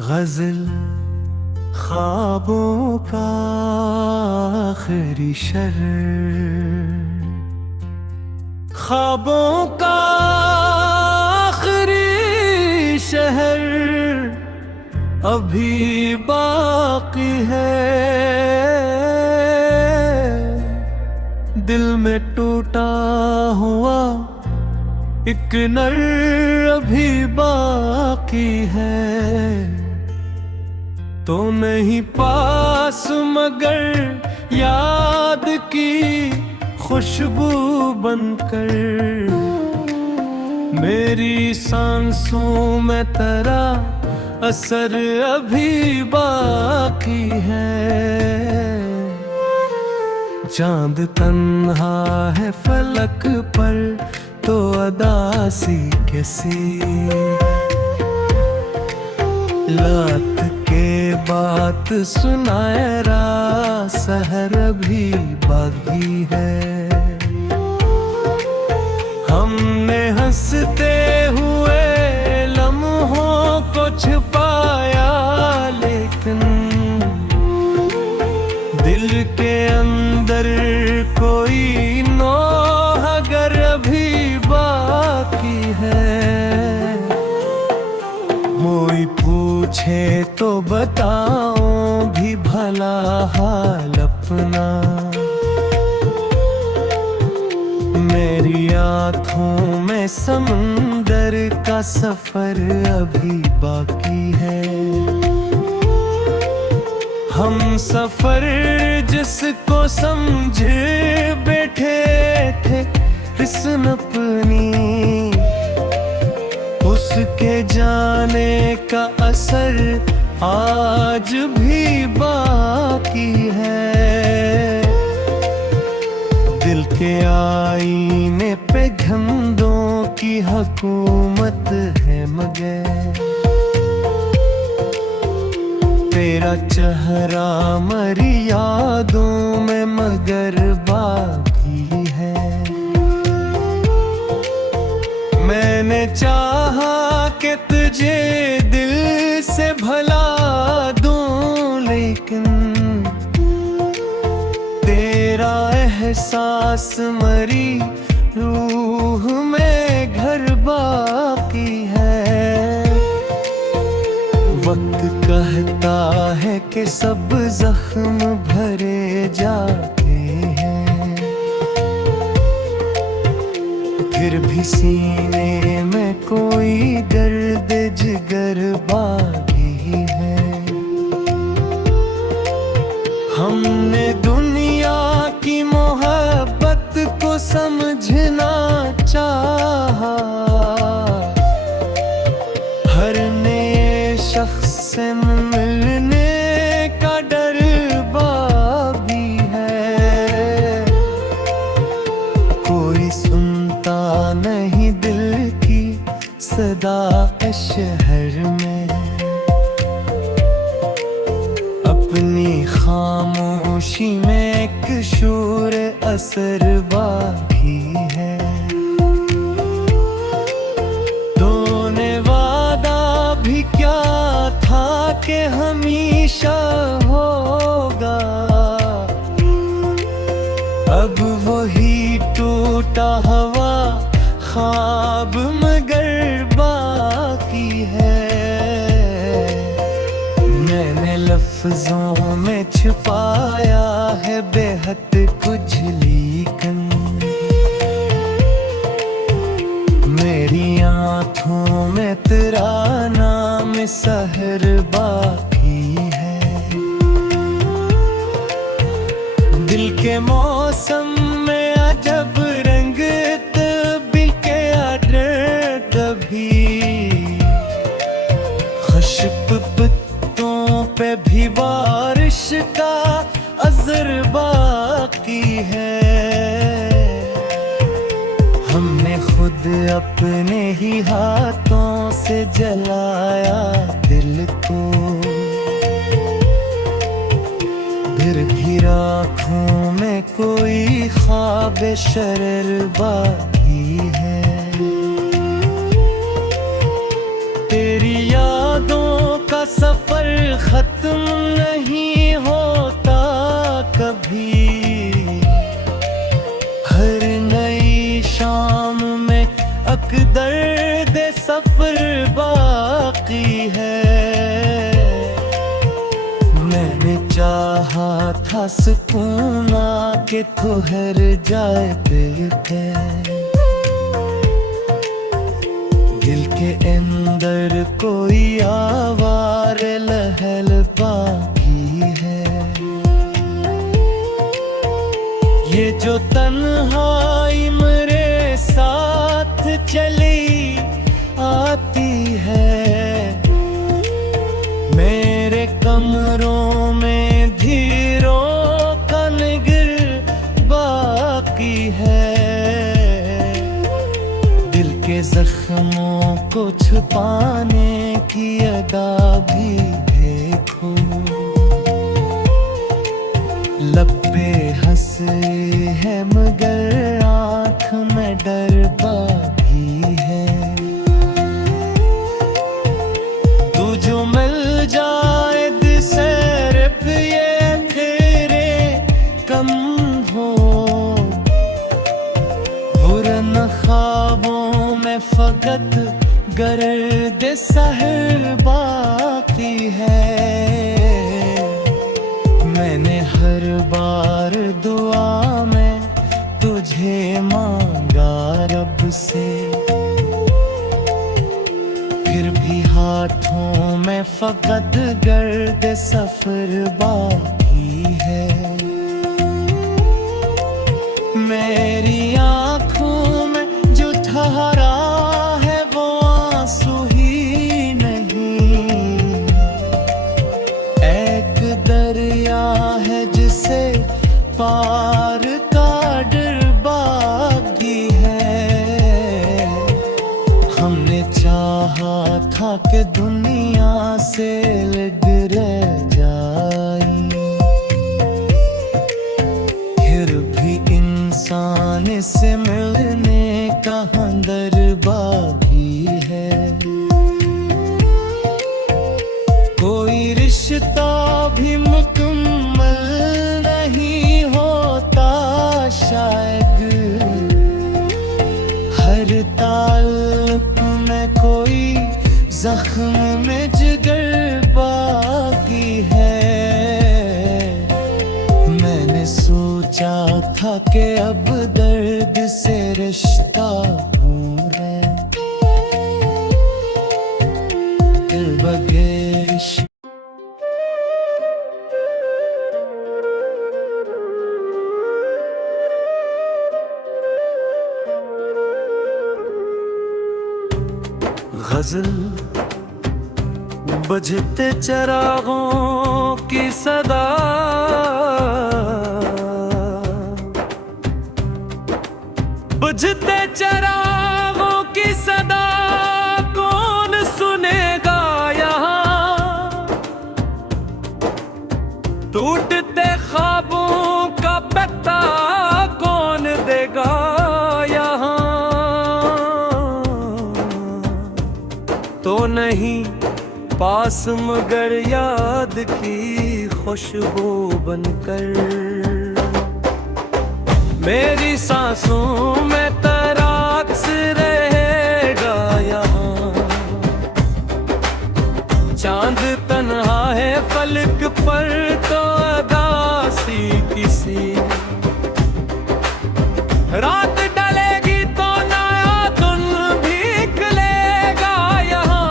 गजल ख्वाबों का आखिरी शर, ख्वाबों का आखिरी शहर अभी बाकी है। दिल में टूटा हुआ एक नर अभी बाकी है। तो नहीं पास मगर याद की खुशबू बनकर मेरी सांसों में तेरा असर अभी बाकी है। चांद तन्हा है फलक पर तो अदासी कैसी, लात के बात सुनाए सहर भी बागी है। हमने हंसते हुए लम्हों को छुपाया, लेकिन दिल के अंदर कोई नौह अगर अभी बाकी है। कोई पूछे तो बताओ भी भला हाल अपना, मेरी आँखों में समुंदर का सफर अभी बाकी है। हम सफर जिसको समझे बैठे थे हिस्न अपनी, उसके जाने का असर आज भी बाकी है। दिल के आईने पे घंधों की हुकूमत है मगर तेरा चेहरा मरी यादों में मगर बाकी है। मैंने चाहा कि तुझे दिल से भला दूं, लेकिन तेरा एहसास मरी रूह में घर बाकी है। वक्त कहता है कि सब जख्म भरे जाते हैं, फिर भी सीने में कोई दर्द जिगर बाकी है। हमने दुनिया की मोहब्बत को समझना चाहा, हर नए शख्स से मिलने का डर बाकी है। कोई सुनता नहीं दिल की सदा शहर में, अपनी खामोशी में एक शोर असर बाकी है। तूने वादा भी क्या था कि हमेशा होगा, अब वही टूटा हुआ ख्वाब मगर बाकी है। मैंने लफ्जों में छुपाया है बेहद कुछ, लेकिन मेरी आँखों में तेरा नाम सहर बाकी है। दिल के मौसम में अजब रंग तब्दील के आर्डर कभी, खुशब पत्तों पे भी बारिश का असर बाकी है। हमने खुद अपने ही हाथों से जलाया दिल को, फिर भी आँखों में कोई ख्वाब शरर बाकी है। तेरी यादों का सफर खत्म नहीं होता कभी। हर नई शाम में अकदर दे सफर बाकी है। मैंने चाहा था सुकून आके ठहर जाए बेखैर। दिल के अंदर कोई आवार लहल बाकी है। ये जो तन्हाई मेरे साथ चली आती है। मेरे कमरों में धीरों का निगर बाकी है। दिल के जख्मों को छुपाने की अदा भी देखो। लब पे हंसे है मगर आँख में डर बाकी है। तू जो मिल जाए दिसरप ये तेरे कम हो। बुरन ख्वाबों में फकत गर्द सहर बाकी है। मैंने हर बार दुआ में तुझे मांगा रब से। फिर भी हाथों में फकत गर्द सफर बाकी है। मेरी आँखों में जो ठहरा है वो आंसू ही नहीं। एक दरिया है जिसे पार का डर बाकी है। हमने चाहा था कि दुनिया से लग रह जाए। फिर भी इंसान से मिलने का हंदर बाकी है। कोई रिश्ता भी मुकम्मल नहीं होता शायद। हर ताल्लुक में कोई जख्म में जिगर बाकी है। मैंने सोचा था कि अब दर्द से रिश्ता दूर है। दिल बगैर गजल बजते चरागों की सदा। बुझते चरागों की सदा कौन सुनेगा यहाँ। टूटते ख्वाबों का पत्ता कौन देगा यहाँ। तो नहीं पास मगर याद की खुशबू बनकर। मेरी सांसों में तराक्स रहेगा यहाँ। चांद तन्हा है फलक पर तो अदासी किसी। रात डलेगी तो नया दिन भी निकलेगा यहाँ।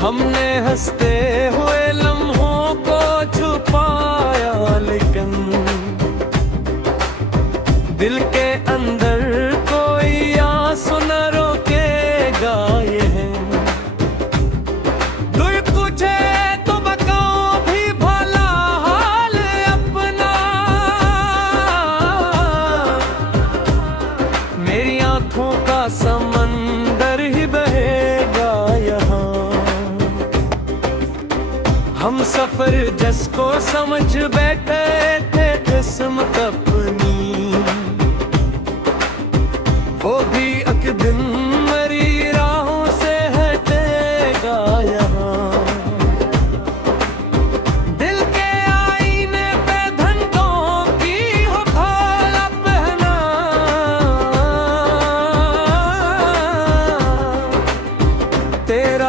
हमने हंसते हुए लम्हों को छुपाया लेकिन दिल के अंदर कोई आंसू न रोकेगा ये है। दुख पूछे तो बताओ भी भला हाल अपना। मेरी आंखों का समंदर ही बहेगा यहाँ। हम सफर जिसको समझ बैठे थे किस्मत अपनी। वो भी एक दिन मरी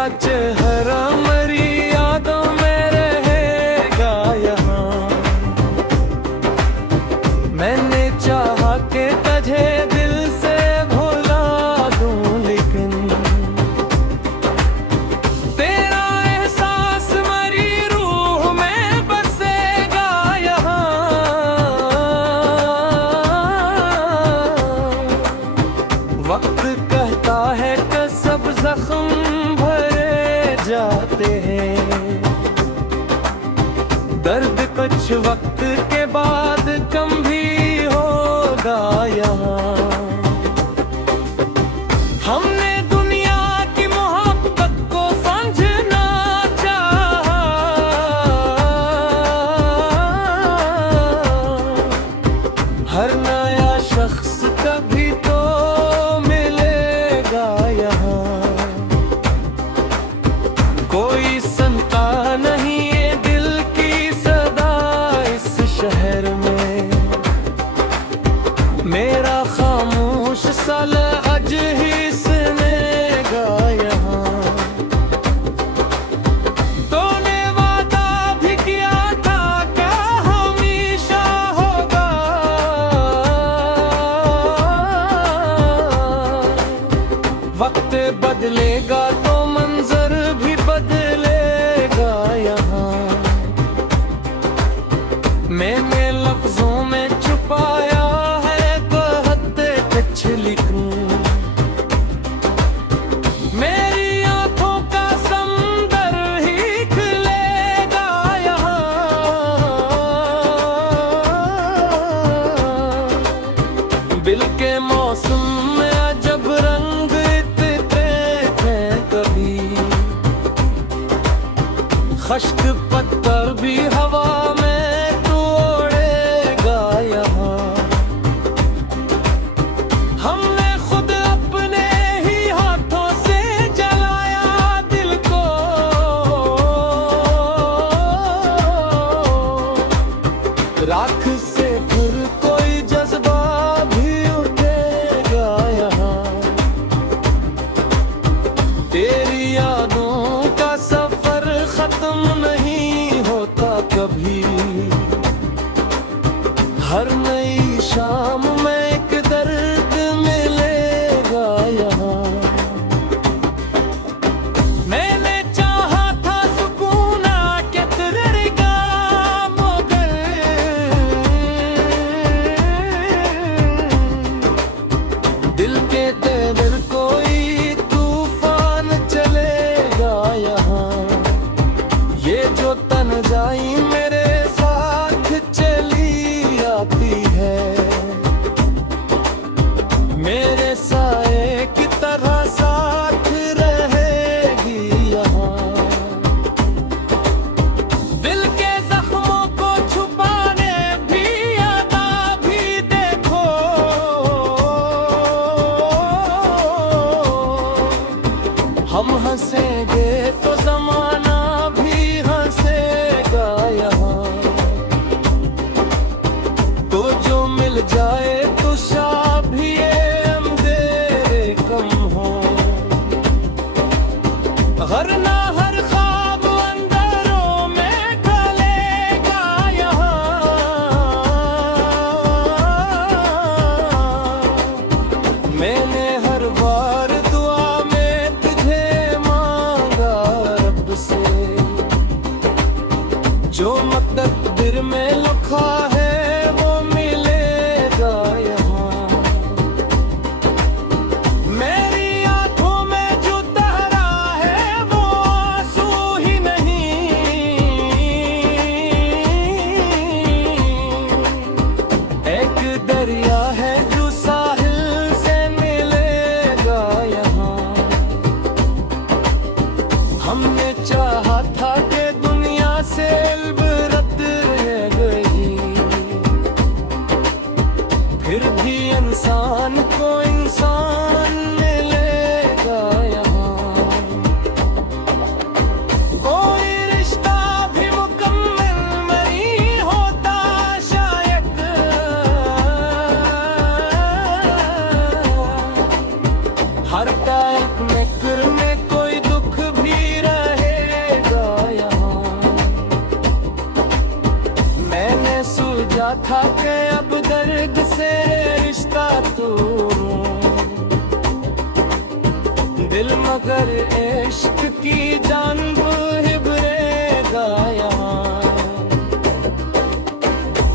तेरा चेहरा मेरी यादों में रहेगा यहाँ। मैंने चाहा कि तुझे दिल से भुला दूं, लेकिन तेरा एहसास मेरी रूह में बसेगा यहाँ। वक्त कहता है कि सब जख्म भरे जाते हैं, दर्द कुछ वक्त के बाद कम भी होगा यहाँ। हमने दुनिया की मोहब्बत को समझना चाहा, हर नया शख्स कभी तो मिलेगा यहाँ। कोई सुनता नहीं ये दिल की सदा इस शहर में, मेरा खामोश सा लहज ही सुनेगा यहाँ। तूने वादा भी किया था क्या हमेशा होगा, वक्त बदलेगा तो मंजर भी बदलेगा यहाँ। मैंने लफ्जों में छुपाया है कहते कुछ लिखूं, मेरी आंखों का समंदर ही खिलेगा यहाँ। बिल के मौसम में अजब रंग इतने हैं कभी, खश्क पत्थर भी हवा में तोड़ेगा यहाँ। हमने खुद अपने ही हाथों से जलाया दिल को, राख से फिर कोई जज्बा भी उठेगा यहाँ। तेरी यादों का सफर खत्म नहीं होता कभी, हर नई शाम में एक दर्द मिलेगा यहाँ। मैंने चाहा था सुकून के तेरे गाम मगर, दिल के तेवर कोई तूफान चलेगा यहाँ। ये जो तन्हाई मेरे साथ चली आती है, मेरे साए की तरह साथ रहेगी यहाँ। दिल के जख्मों को छुपाने भी अदा भी देखो, हम हंसेंगे तो जमाना भी हंसेगा यहाँ। तो जो मिल जाए तो शाह भी ये अंधेरे कम हो, हर ना हर ख्वाब अंदरों में ढलेगा यहाँ। मैंने हर बार दुआ में तुझे मांगा रब से, जो मुक़द्दर में लिखा है वो मिलेगा यहाँ। मेरी आंखों में जो तहरा है वो आंसू ही नहीं, एक दरिया है जो साहिल से मिलेगा यहाँ। हमने चाहा था कि दुनिया से इबरत रह गई, फिर भी इंसान को इंसान मिलेगा यहाँ। कोई रिश्ता भी मुकम्मल नहीं होता शायद, हर टाइम में कोई दुख भी दिल मगर इश्क की जान हिबरेगा यहाँ।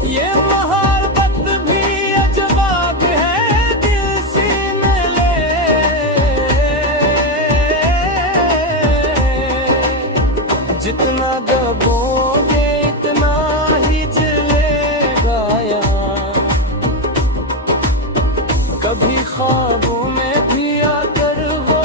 ये मोहब्बत भी अजवाब है दिल सीने ले, जितना दबोगे इतना ही चलेगा यहाँ। कभी ख्वाबों में भी आकर वो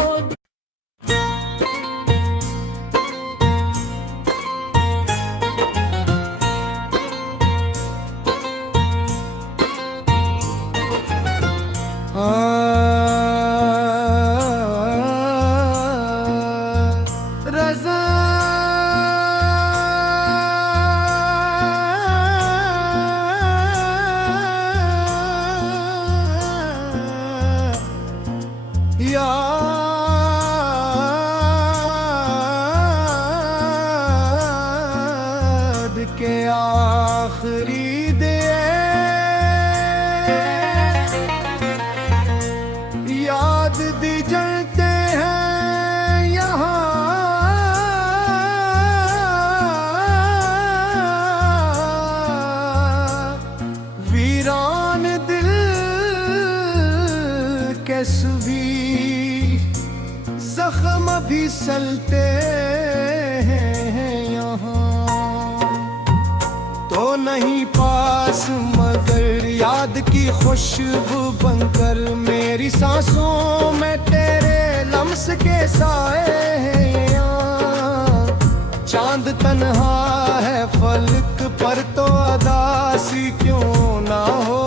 रज़ा याद के आखिरी दे याद दी जलते हैं यहाँ। वीरान दिल के सुभी जख्म भी सलते हैं यहाँ। तो नहीं पास मगर याद की खुशबू बनकर मेरी सांसों में तेरे लम्स के साए हैं यहाँ। चांद तन्हा है फलक पर तो अदासी क्यों ना हो।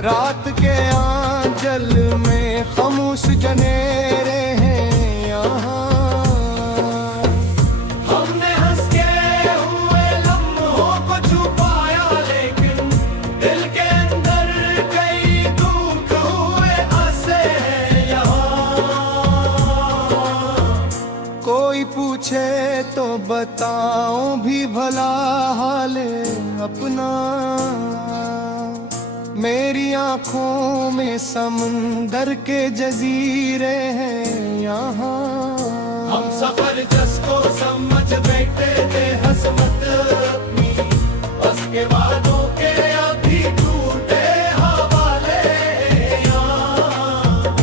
रात के आंचल में खामोश जनेरे हैं यहाँ। हमने हंस के हुए लम्हों को छुपाया लेकिन दिल के अंदर कई दुख हुए हंसे हैं यहाँ। कोई पूछे तो बताऊं भी भला हाल अपना। मेरी आँखों में समंदर के जजीरे हैं यहाँ। हम सफर जिसको समझ बैठे थे हसमत अपनी, बस के वादों के अभी टूटे हवाले यहाँ।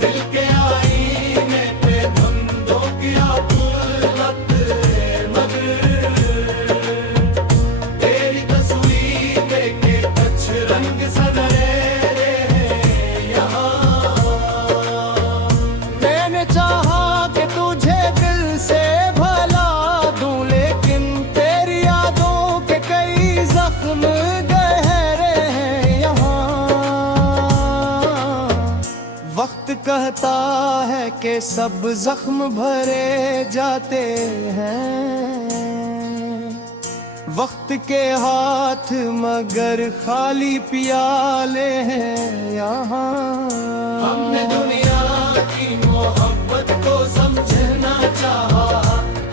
दिल के आईने पे धुंधों की आपुलत मगर तेरी तस्वीर देखे कुछ रंग सदरे यहाँ। मैंने चाहा कि तुझे दिल से भला दूं लेकिन तेरी यादों के कई जख्म गहरे हैं यहाँ। वक्त कहता है कि सब जख्म भरे जाते हैं। वक्त के हाथ मगर खाली पियाले हैं यहाँ। हमने दुनिया की मोहब्बत को समझना चाहा,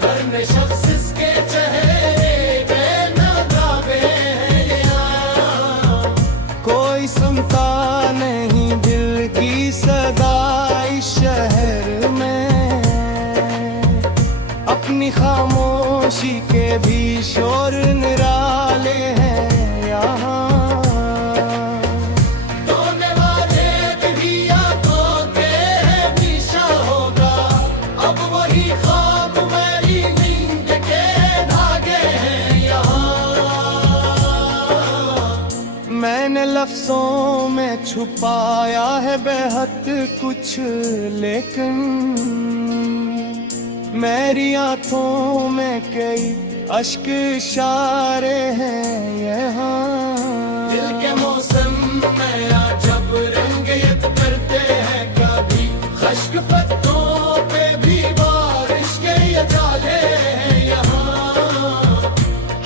हर ने शख्स इसके चेहरे पे नकाबे हैं यहाँ। कोई सुनता नहीं दिल की सदा इस शहर में। अपनी खामोशी के भी शोर निराले हैं यहाँ। रोने वाले भी आंखों के हमेशा होगा, अब वही ख्वाब मेरी नींद के धागे हैं यहाँ। मैंने लफ्जों में छुपाया है बेहद कुछ लेकिन मेरी आँखों में कई अश्क इशारे हैं यहाँ। दिल के मौसम में जब रंग यत करते हैं कभी खश्क पत्तों पे भी बारिश के ये जाले हैं यहाँ।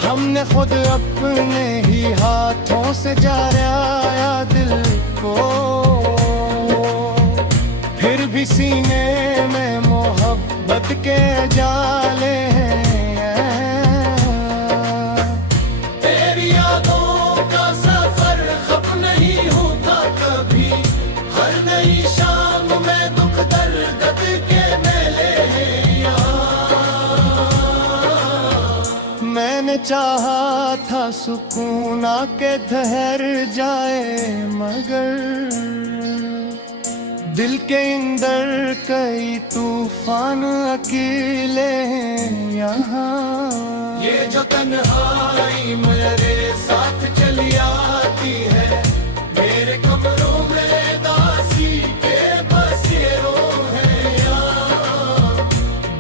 हमने खुद अपने ही हाथों से जाया दिल को, फिर भी सीने में मोहब्बत के जाले हैं। तेरी यादों का सफर खत्म नहीं होता कभी, हर नई शाम में दुख चाहा था सुकून आके ठहर जाए, मगर दिल के अंदर कई तूफान अकेले हैं यहाँ। ये जो तन्हाई मेरे साथ चली आती है, मेरे कमरों में दासी के बसेरों है यहाँ।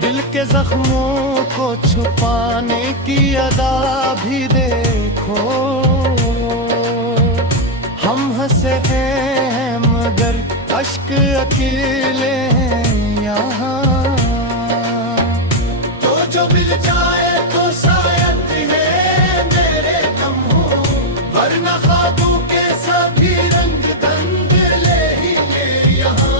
दिल के जख्मों को छुपाने की अदा भी देखो, हम हंसे हैं मगर अश्क अकेले हैं यहाँ। तो जो मिल जाए तो शायद है मेरे कम हो, वरना ख्वाबों के सभी रंग धंधले ही ये यहाँ।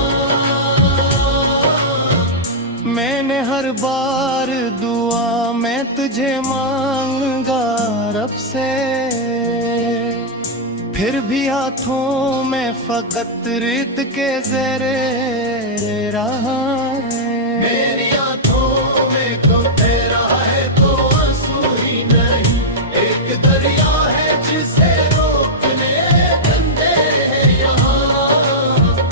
मैंने हर बार दुआ मैं तुझे मांगा रब से, फिर भी हाथों में फकत रेत के ज़रे रहा है। मेरी आंखों में तो तेरा है तो आंसू ही नहीं, एक दरिया है जिसे रोकने बंदे हैं यहाँ।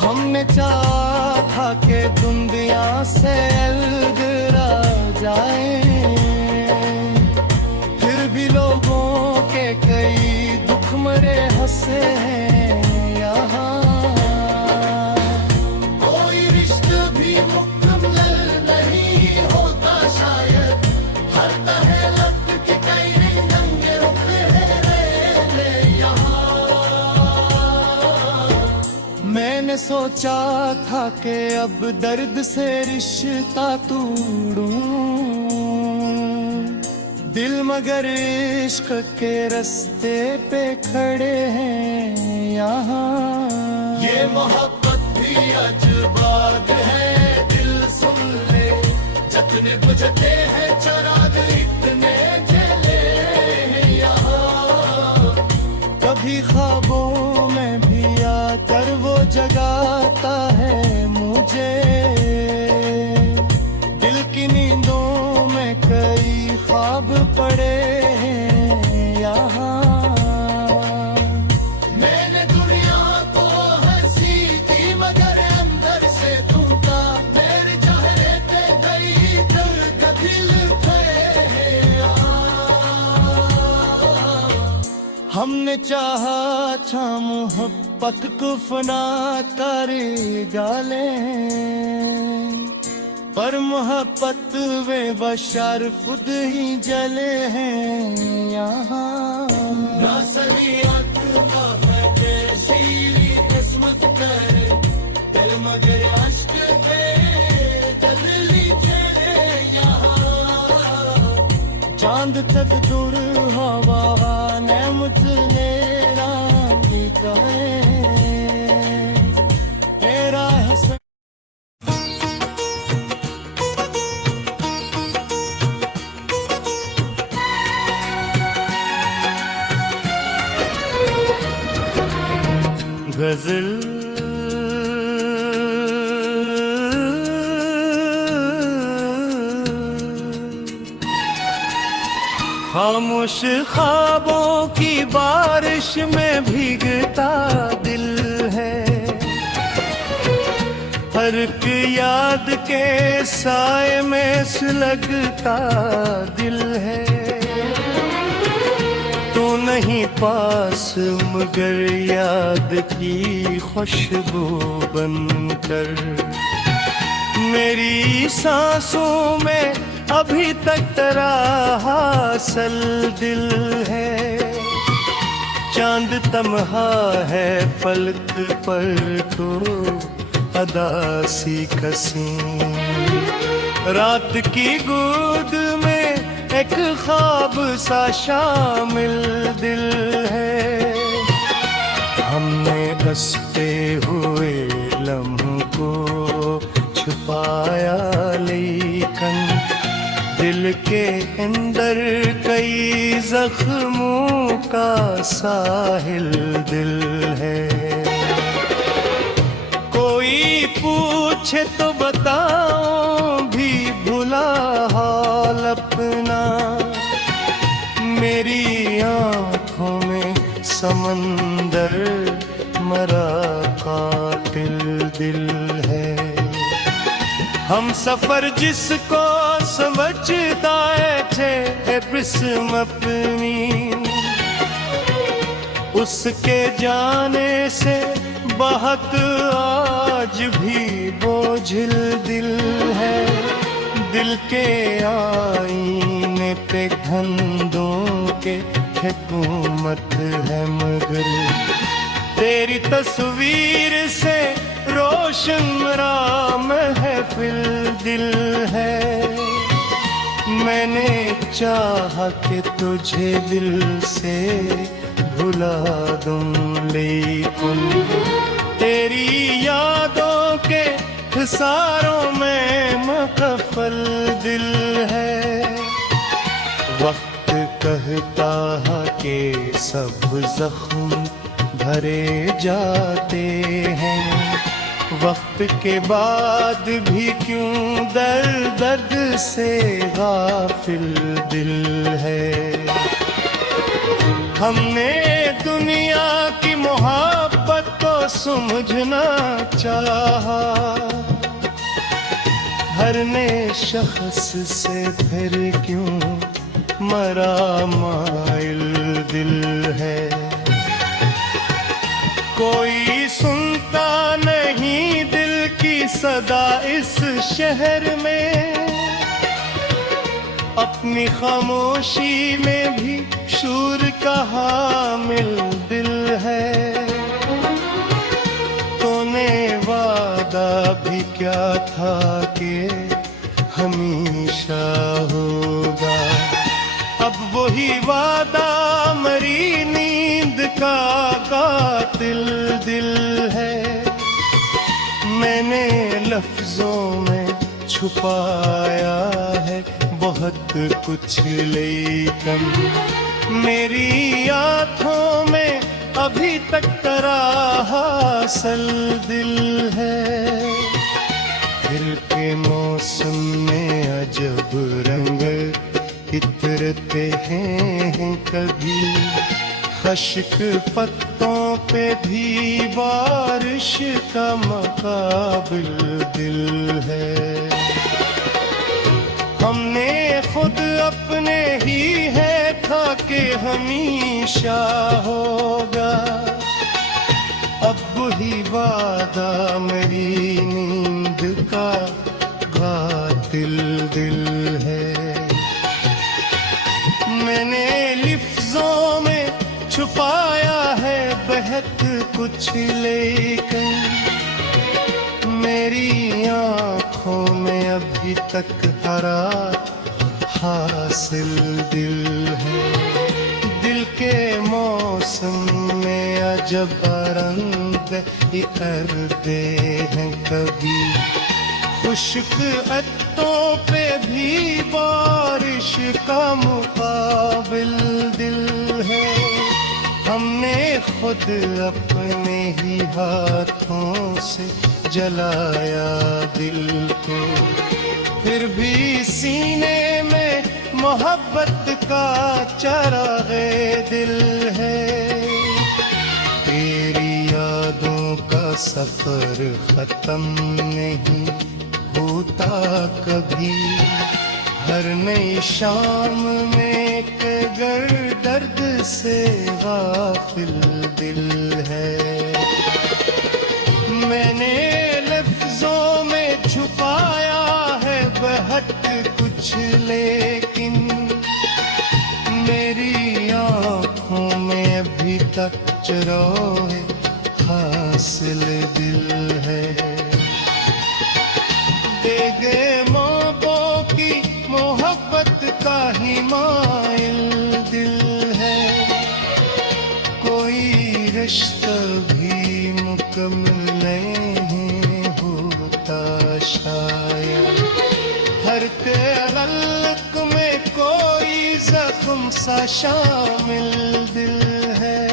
हमने चाहा था कि दुनिया से अलगरा जाए, फिर भी लोगों के कई मरे हंसे हैं यहाँ। कोई रिश्ता भी मुकम्मल नहीं होता शायद, हर तरह लग के कई रंगे रुके हैं यहाँ। मैंने सोचा था कि अब दर्द से रिश्ता तोड़ूं दिल, मगर इश्क के रास्ते पे खड़े हैं यहाँ। ये मोहब्बत भी अजबाद है, दिल सुन ले, जतने बुझते हैं चराग इतने जले हैं यहाँ। कभी ख्वाबों में भी आकर वो जगाता है मुझे, दिल की नींदों में कई ख्वाब पड़े हैं यहाँ। मैंने दुनिया को हंसी थी मगर अंदर से तुम था, मेरे चेहरे पे कई दर्द दिल थे यहाँ। हमने चाहा था मोहब्बत को फना कर डाले, पर मोहब्बत वे बशर खुद ही जले हैं यहाँ। नासरियत का है बेशीरी किस्मत करे, दिल मगर अश्क पे जल्दी चले यहाँ। चांद तक दूर हवा नेमत मेरा भी कहे, तेरा है गजल। खामोश ख्वाबों की बारिश में भीगता दिल है, हर एक याद के साए में सुलगता दिल है। तू नहीं पास मगर याद की खुशबू बनकर, मेरी सांसों में अभी तक तेरा हासिल दिल है। चांद तमहा है फलक पर तो अदा सी कसी, रात की गोद में एक ख्वाब सा शामिल दिल है। हमने हंसते हुए लम्हों को छुपाया लेकिन दिल के अंदर कई जख्मों का साहिल दिल है। कोई पूछे तो बताओ भी भुला हाल अपना, हम सफर जिसको समझता है प्रिस्म अपनी, उसके जाने से बहुत आज भी बोझिल दिल है। दिल के आईने पे घंधों के हुकूमत है, मगर तेरी तस्वीर से रोशन राम महफिल दिल है। मैंने चाहा कि तुझे दिल से भुला दूं, लेकिन तेरी यादों के हिसारों में मुकफ्फल दिल है। वक्त कहता है कि सब जख्म भरे जाते हैं, वक्त के बाद भी क्यों दर्द से गाफिल दिल है। हमने दुनिया की मोहब्बत को समझना चाहा, हर नए शख्स से फिर क्यों मरा माइल दिल है। कोई सुनता नहीं दिल की सदा इस शहर में, अपनी खामोशी में भी शूर का हामिल दिल है। तूने वादा भी क्या था कि हमेशा होगा, अब वही वादा मरी नींद का कातिल दिल है। मैंने लफ्जों में छुपाया है बहुत कुछ, लेकिन मेरी आँखों में अभी तक तेरा हासिल दिल है। फिर के मौसम में अजब रंग इतरते हैं, कभी खश्क पत्तों पे भी बारिश का मुकाबिल दिल है। हमने खुद अपने ही है था कि हमेशा होगा, अब वही वादा मेरी नींद का कातिल दिल है। मैंने लफ्जों में छुपाया है बहुत कुछ, लेकिन मेरी आँखों में अभी तक हरा हासिल दिल है। दिल के मौसम में अजब रंग इतरते हैं, कभी खुश्क अत्तों पे भी बारिश का मुकाबिल दिल है। हमने खुद अपने ही हाथों से जलाया दिल को, फिर भी सीने में मोहब्बत का चराग़े दिल है। तेरी यादों का सफर खत्म नहीं होता कभी, हर नई शाम में एक दर्द से गाफिल दिल है। मैंने लफ्जों में छुपाया है बहुत कुछ, लेकिन मेरी आँखों में अभी तक चरोए हासिल दिल है। देगे मोहब्बों की मोहब्बत का ही माइल दिल है। कोई रिश्ता भी मुकम्मल नहीं होता शायद, हर तअल्लुक़ में कोई ज़ख्म सा शामिल दिल है।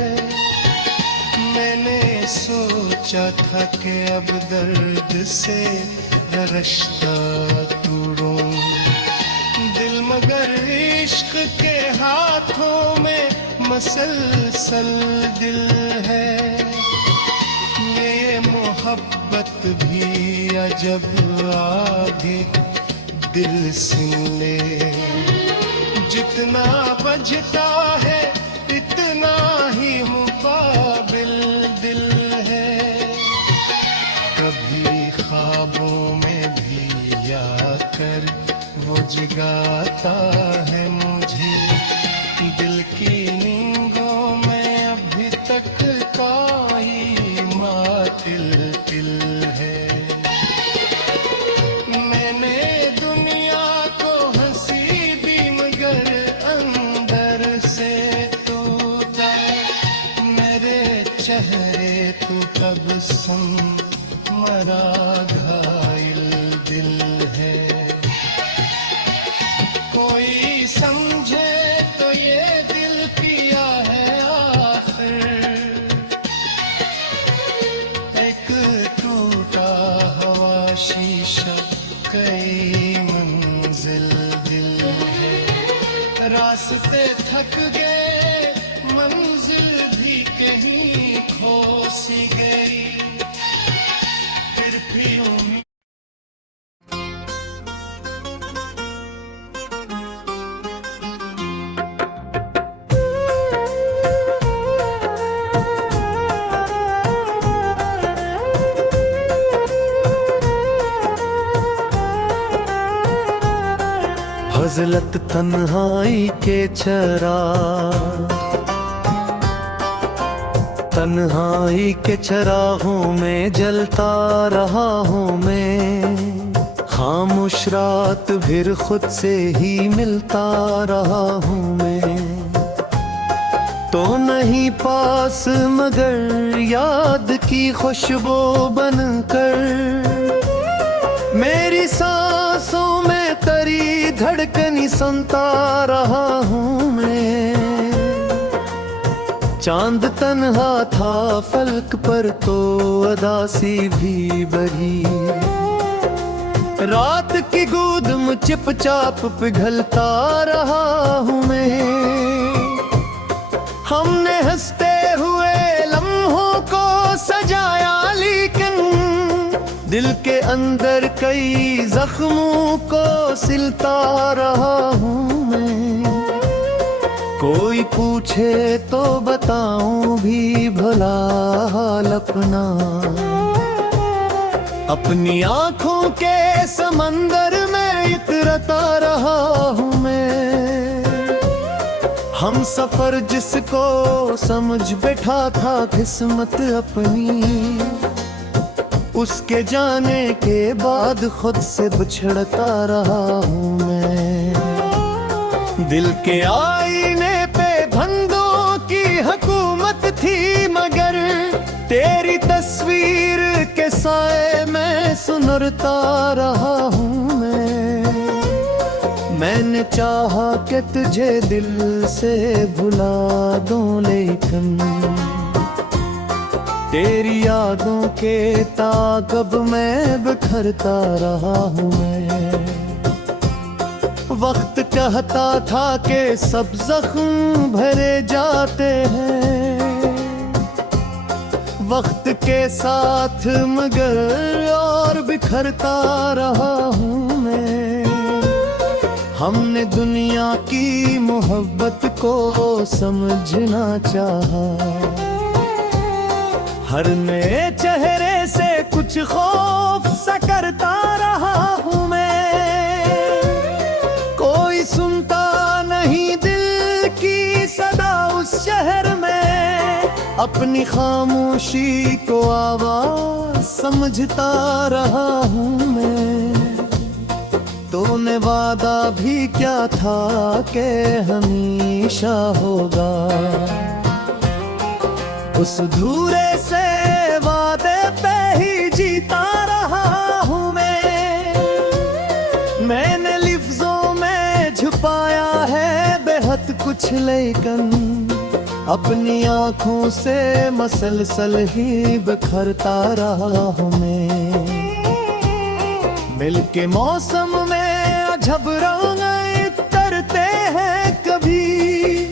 मैंने सोचा था कि अब दर्द से रिश्ता तोड़ूं दिल, मगर इश्क के हाथों में मसलसल दिल है। ये मोहब्बत भी अजब आगे दिल से ले। जितना बजता है इतना ही मुकाबिल दिल है। कभी ख्वाबों में भी आकर वो जगाता है मुझे। दिल की नींदों में अभी तक काई मातिल तिल है। मैंने दुनिया को हंसी दी मगर अंदर से टूटा। मेरे चेहरे तो तबस्सुम मरा घायल दिल है। कोई समझे तो ये दिल किया है आखिर। एक टूटा हुआ शीशा कई मंजिल दिल है। रास्ते थक गए मंजिल भी कहीं खो सी गई। फिर भी उम्मीद फजलत तन्हाई के चरा, तन्हाई के चरागों में जलता रहा हूँ मैं। खामोश रात फिर खुद से ही मिलता रहा हूँ मैं। तो नहीं पास मगर याद की खुशबू बनकर मेरी सांसों में तरी धड़कनी सुनता रहा हूँ मैं। चांद तन्हा था फलक पर तो अदासी भी बरी। रात की गोद में चुपचाप पिघलता रहा हूँ मैं। हमने हंसते हुए लम्हों को सजाया लेकिन दिल के अंदर कई जख्मों को सिलता रहा हूँ मैं। कोई पूछे तो बताऊं भी भला हाल अपना। अपनी आंखों के समंदर में इतरता रहा हूँ मैं। हम सफर जिसको समझ बैठा था किस्मत अपनी, उसके जाने के बाद खुद से बिछड़ता रहा हूँ मैं। दिल के आईने पे धंधों की हुकूमत थी मगर तेरी तस्वीर के साए में सुनरता रहा हूँ मैं। मैंने चाहा कि तुझे दिल से भुला दूं लेकिन तेरी यादों के ताकब में बिखरता रहा हूँ मैं। वक्त कहता था कि सब जख्म भरे जाते हैं वक्त के साथ मगर और बिखरता रहा हूँ मैं। हमने दुनिया की मोहब्बत को समझना चाहा। हर नए चेहरे से कुछ खौफ सा करता रहा हूँ मैं। कोई सुनता नहीं दिल की सदा उस शहर में। अपनी खामोशी को आवाज समझता रहा हूँ मैं। तूने वादा भी क्या था कि हमेशा होगा, उस धूरे से वादे पे ही जीता रहा हूँ मैं। मैंने लिफ्जों में छुपाया है बेहद कुछ लेकिन अपनी आँखों से मसलसल ही बिखरता रहा हूँ मैं। मिलके मौसम में अजब रंग तरते हैं कभी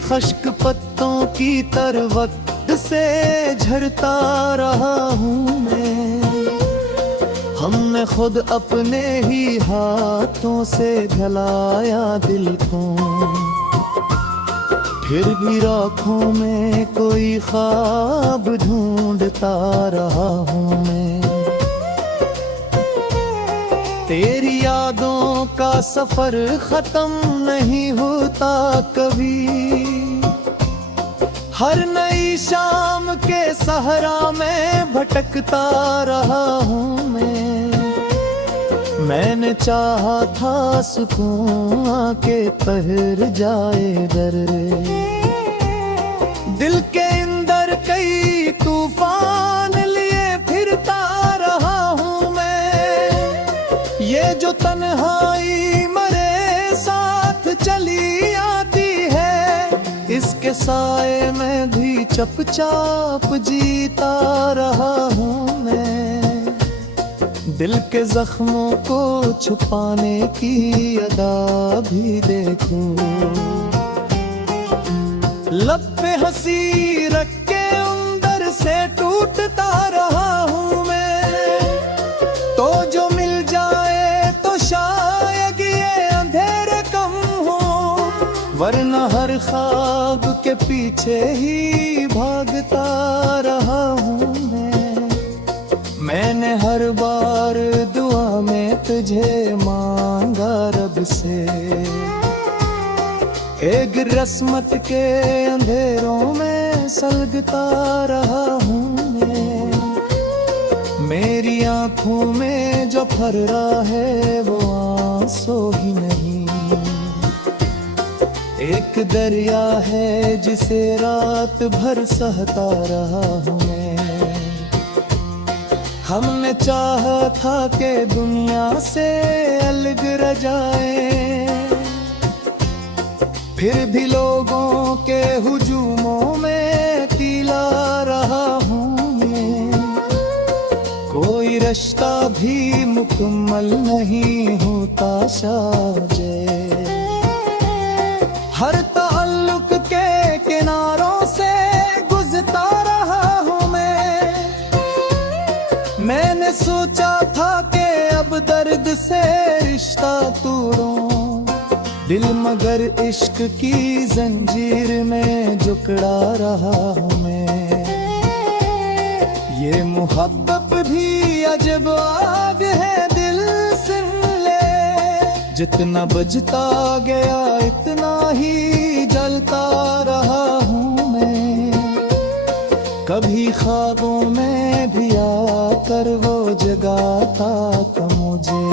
खश्क पत्तों की तरह वक्त से झरता रहा हूँ मैं। हमने खुद अपने ही हाथों से जलाया दिल को, फिर भी राखों में कोई ख्वाब ढूंढता रहा हूँ मैं। तेरी यादों का सफर खत्म नहीं होता कभी, हर नई शाम के सहरा में भटकता रहा हूँ मैं। मैंने चाहा था सुकून आके ठहर जाए दर, दिल के अंदर कई तूफान लिए फिरता रहा हूँ मैं। ये जो तन्हाई मरे साथ चली आती है, इसके साए में भी चुपचाप जीता रहा हूँ मैं। दिल के जख्मों को छुपाने की अदा भी देखूं, लब पे हंसी रख के अंदर से टूटता रहा हूँ मैं। तो जो मिल जाए तो शायद ये अंधेरे कम हो, वरना हर ख्वाब के पीछे ही भागता रहा हूँ मैं। मैंने हर बार दुआ में तुझे मांगा रब से, एक रस्मत के अंधेरों में सलगता रहा हूँ मैं। मेरी आँखों में जो फर रहा है वो आंसू ही नहीं, एक दरिया है जिसे रात भर सहता रहा हूँ मैं। हमने चाहा था कि दुनिया से अलग रह जाए, फिर भी लोगों के हुजूमों में पीला रहा हूँ मैं। कोई रिश्ता भी मुकम्मल नहीं होता शायद, हर ताल्लुक के किनारों से गुजरता रहा हूँ मैं। मैंने सोचा था कि अब दर्द से रिश्ता तोड़ूं दिल, मगर इश्क की जंजीर में जकड़ा रहा हूँ मैं। ये मोहब्बत भी अजब आग है, दिल सुन ले। जितना बजता गया इतना ही जलता रहा हूँ मैं। कभी ख्वाबों में भी आकर वो जगाता था मुझे,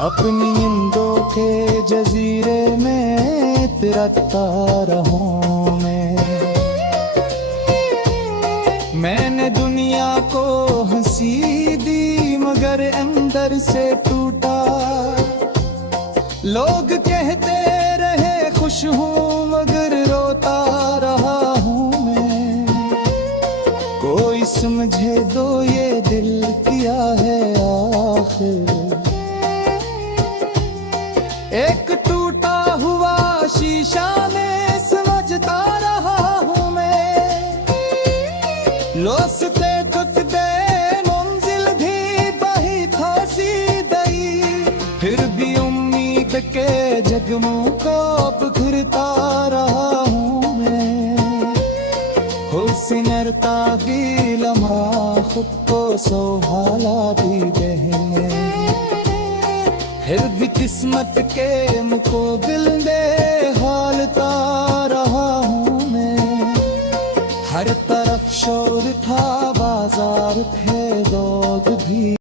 अपनी नींदों के जजीरे में तिरकता रहूं मैं। मैंने दुनिया को हंसी दी मगर अंदर से टूटा, लोग कहते रहे खुश हूँ मगर रोता रहा हूँ मैं। कोई समझे दो ये दिल किया है आखिर, एक टूटा हुआ शीशा में समझता रहा हूँ मैं। लोसते खुद दे मंजिल भी बही था सीधी, फिर भी उम्मीद के जगमों को बिखरता रहा हूँ मैं। हुस्नरता भी लम्हा खुद को संभाला भी बहने, फिर भी किस्मत के मुकाबिल दे